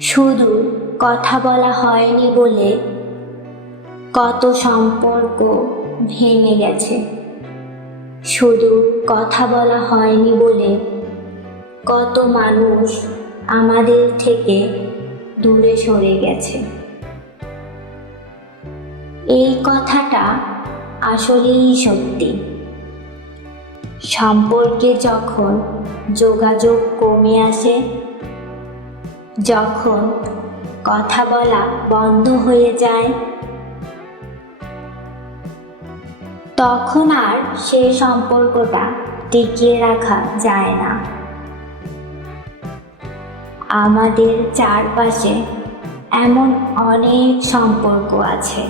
শুধু কথা বলা হয়নি বলে কত সম্পর্ক ভেঙে গেছে। শুধু কথা বলা হয়নি বলে কত মানুষ আমাদের থেকে দূরে সরে গেছে। এই কথাটা আসলেই সত্যি। সম্পর্কে যখন যোগাযোগ কমে আসে যখন কথা বলা বন্ধ হয়ে যায়, তখন আর সে সম্পর্কটা টিকিয়ে রাখা যায় না। আমাদের চারপাশে এমন অনেক সম্পর্ক আছে।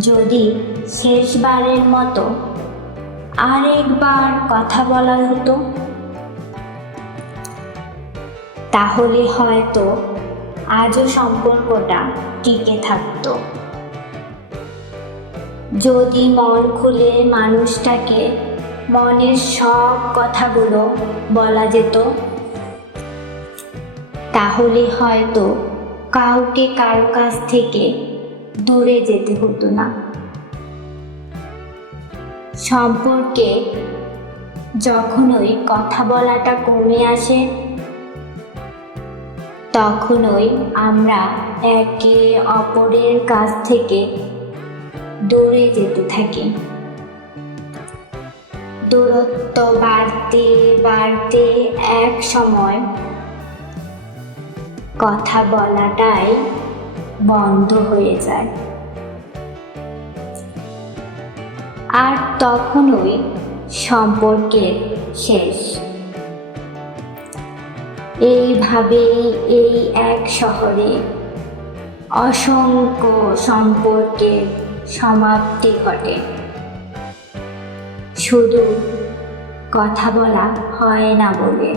যদি শেষবারের মতো আরেকবার কথা বলা হতো তাহলে হয়তো আজও সম্পর্কটা টিকে থাকতো। যদি মন খুলে মানুষটাকে মনের সব কথাগুলো বলা যেত, তাহলে হয়তো কাউকে কারও কাছ থেকে দূরে যেতে হতো না। সম্পর্কে যখনই কথা বলাটা কমে আসে তখনই আমরা একে অপরের কাছ থেকে দূরে যেতে থাকি। দূরত্ব বাড়তে বাড়তে এক সময় কথা বলাটাই বন্ধ হয়ে যায়। আর তখনই সম্পর্কের শেষ। এইভাবেই এই এক শহরে অসংখ্য সম্পর্কের সমাপ্তি ঘটে। শুধু কথা বলা হয় না বলে।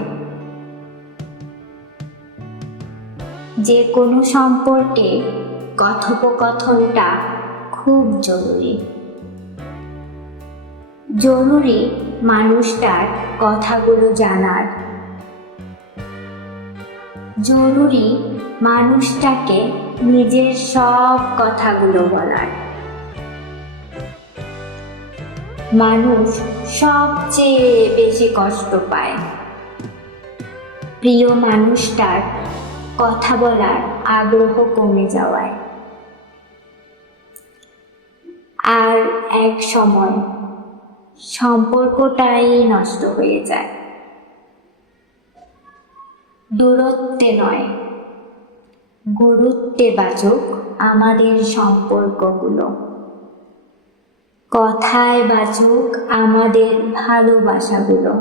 যে কোনো সম্পর্কে কথোপকথনটা খুব জরুরি। জরুরি মানুষটার কথাগুলো জানার জরুরি মানুষটাকে নিজের সব কথাগুলো বলার। মানুষ সবচেয়ে বেশি কষ্ট পায়। প্রিয় মানুষটার কথা বলার আগ্রহ কমে যাওয়ায়। আর এক সময় সম্পর্কটাই নষ্ট হয়ে যায়। দূরত্বে নয়। গুরুত্বে বাচক আমাদের সম্পর্কগুলো। কথায় বাচক আমাদের ভালোবাসাগুলো।